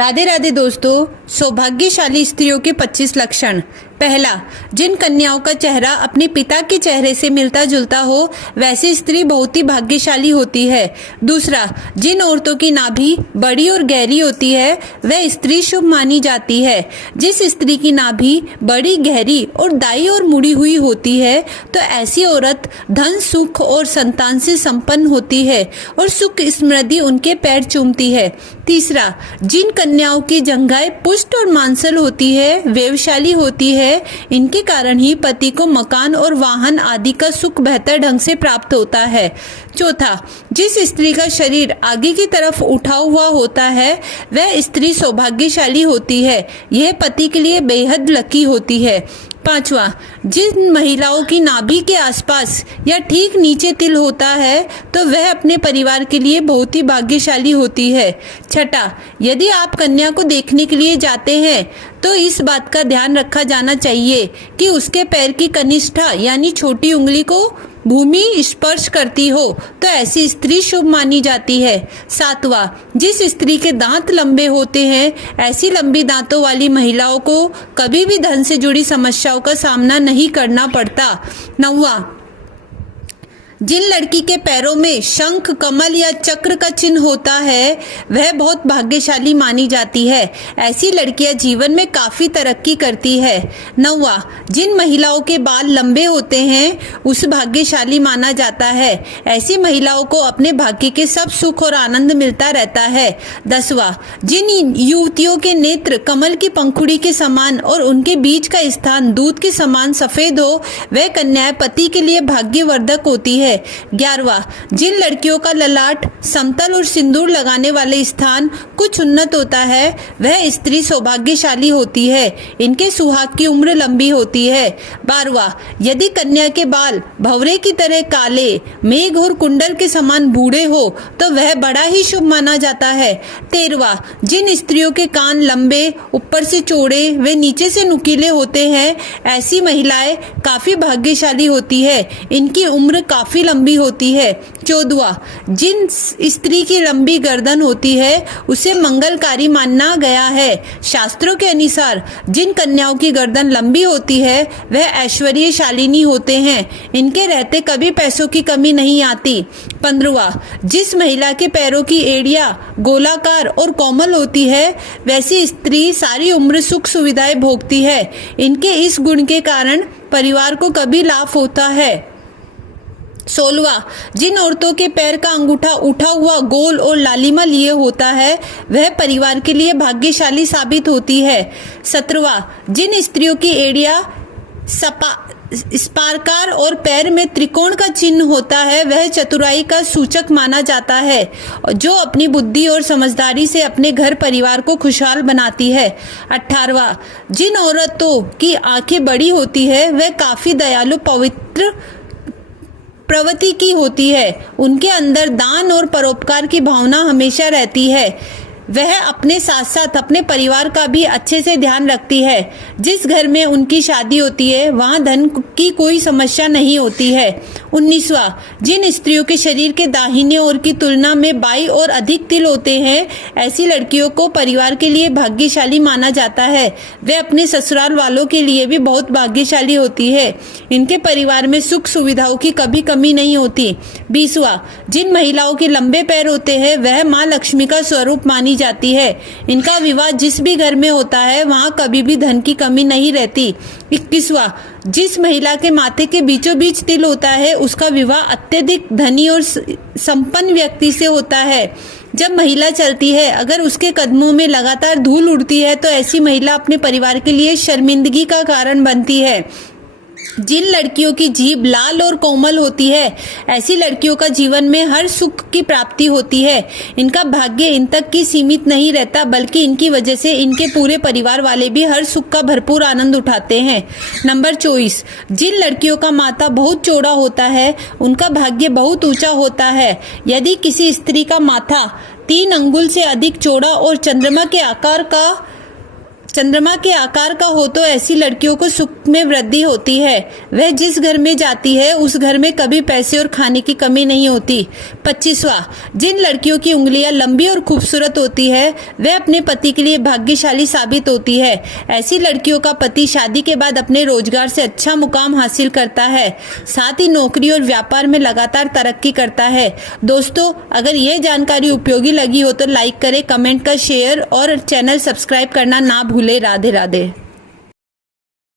राधे राधे दोस्तों, सौभाग्यशाली स्त्रियों के 25 लक्षण। पहला, जिन कन्याओं का चेहरा अपने पिता के चेहरे से मिलता जुलता हो वैसी स्त्री बहुत ही भाग्यशाली होती है। दूसरा, जिन औरतों की नाभि बड़ी और गहरी होती है वह स्त्री शुभ मानी जाती है। जिस स्त्री की नाभि बड़ी गहरी और दाई और मुड़ी हुई होती है तो ऐसी औरत धन सुख और संतान से संपन्न होती है और सुख समृद्धि उनके पैर चूमती है। तीसरा, जिन कन्याओं की जंघाएं पुष्ट और मांसल होती है व्यवशाली होती है, इनके कारण ही पति को मकान और वाहन आदि का सुख बेहतर ढंग से प्राप्त होता है। चौथा, जिस स्त्री का शरीर आगे की तरफ उठा हुआ होता है वह स्त्री सौभाग्यशाली होती है। यह पति के लिए बेहद लकी होती है। पांचवा, जिन महिलाओं की नाभि के आसपास या ठीक नीचे तिल होता है तो वह अपने परिवार के लिए बहुत ही भाग्यशाली होती है। छठा, यदि आप कन्या को देखने के लिए जाते हैं तो इस बात का ध्यान रखा जाना चाहिए कि उसके पैर की कनिष्ठा यानी छोटी उंगली को भूमि स्पर्श करती हो तो ऐसी स्त्री शुभ मानी जाती है। सातवां, जिस स्त्री के दांत लंबे होते हैं ऐसी लंबी दांतों वाली महिलाओं को कभी भी धन से जुड़ी समस्याओं का सामना नहीं करना पड़ता। नौवां, जिन लड़की के पैरों में शंख कमल या चक्र का चिन्ह होता है वह बहुत भाग्यशाली मानी जाती है। ऐसी लड़कियां जीवन में काफी तरक्की करती है। नौवां, जिन महिलाओं के बाल लंबे होते हैं उस भाग्यशाली माना जाता है। ऐसी महिलाओं को अपने भाग्य के सब सुख और आनंद मिलता रहता है। 10वां, जिन युवतियों के नेत्र कमल की पंखुड़ी के समान और उनके बीच का स्थान दूध के समान सफेद हो वह कन्याएं पति के लिए भाग्यवर्धक होती है। 11वां, जिन लड़कियों का ललाट समतल और सिंदूर लगाने वाले स्थान कुछ उन्नत होता है वह स्त्री सौभाग्यशाली होती है। इनके सुहाग की उम्र लंबी होती है। 12वां, यदि कन्या के बाल भंवरे की तरह काले मेघ और कुंडल के समान बूढ़े हो तो वह बड़ा ही शुभ माना जाता है। 13वां, जिन स्त्रियों के कान लंबे ऊपर से चौड़े व नीचे से नुकीले होते हैं ऐसी महिलाएं काफी भाग्यशाली होती है। इनकी उम्र काफी लंबी होती है। 14वां, जिन स्त्री की लंबी गर्दन होती है उसे मंगलकारी माना गया है। शास्त्रों के अनुसार जिन कन्याओं की गर्दन लंबी होती है वह ऐश्वर्यशालिनी होते हैं। इनके रहते कभी पैसों की कमी नहीं आती। 15वां, जिस महिला के पैरों की एड़ियां गोलाकार और कोमल होती है वैसी स्त्री सारी उम्र सुख सुविधाएं भोगती है। इनके इस गुण के कारण परिवार को कभी लाभ होता है। 16वां, जिन औरतों के पैर का अंगूठा उठा हुआ गोल और लालिमा लिए होता है वह परिवार के लिए साबित होती है। 17वां, जिन स्त्रियों की एड़ियां स्पारकार और पैर में त्रिकोण का चिन्ह होता है वह चतुराई का सूचक माना जाता है जो अपनी बुद्धि और समझदारी से अपने घर परिवार को खुशहाल बनाती है। 18वां, जिन औरतों की आंखें बड़ी होती है वह काफी दयालु पवित्र प्रवृत्ति की होती है। उनके अंदर दान और परोपकार की भावना हमेशा रहती है। वह अपने साथ साथ अपने परिवार का भी अच्छे से ध्यान रखती है। जिस घर में उनकी शादी होती है वहां धन की कोई समस्या नहीं होती है। 19वां, जिन स्त्रियों के शरीर के दाहिने ओर की तुलना में बाईं ओर अधिक तिल होते हैं ऐसी लड़कियों को परिवार के लिए भाग्यशाली माना जाता है। वे अपने ससुराल वालों के लिए भी बहुत भाग्यशाली होती है। इनके परिवार में सुख सुविधाओं की कभी कमी नहीं होती। 20वां, जिन महिलाओं के लंबे पैर होते हैं वह माँ लक्ष्मी का स्वरूप मानी जाती है। इनका विवाह जिस भी घर में होता है वहां कभी भी धन की कमी नहीं रहती। 21वां, जिस महिला के माथे के बीचों बीच तिल होता है उसका विवाह अत्यधिक धनी और संपन्न व्यक्ति से होता है। जब महिला चलती है अगर उसके कदमों में लगातार धूल उड़ती है तो ऐसी महिला अपने परिवार के लिए शर्मिंदगी का कारण बनती है। जिन लड़कियों की जीभ लाल और कोमल होती है ऐसी लड़कियों का जीवन में हर सुख की प्राप्ति होती है। इनका भाग्य इन तक की सीमित नहीं रहता बल्कि इनकी वजह से इनके पूरे परिवार वाले भी हर सुख का भरपूर आनंद उठाते हैं। नंबर 24, जिन लड़कियों का माथा बहुत चौड़ा होता है उनका भाग्य बहुत ऊंचा होता है। यदि किसी स्त्री का माथा 3 अंगुल से अधिक चौड़ा और चंद्रमा के आकार का चंद्रमा के आकार का हो तो ऐसी लड़कियों को सुख में वृद्धि होती है। वह जिस घर में जाती है उस घर में कभी पैसे और खाने की कमी नहीं होती। 25वां, जिन लड़कियों की उंगलियां लंबी और खूबसूरत होती है वह अपने पति के लिए भाग्यशाली साबित होती है। ऐसी लड़कियों का पति शादी के बाद अपने रोजगार से अच्छा मुकाम हासिल करता है, साथ ही नौकरी और व्यापार में लगातार तरक्की करता है। दोस्तों, अगर यह जानकारी उपयोगी लगी हो तो लाइक करें, कमेंट कर शेयर और चैनल सब्सक्राइब करना ना भूले। राधे राधे।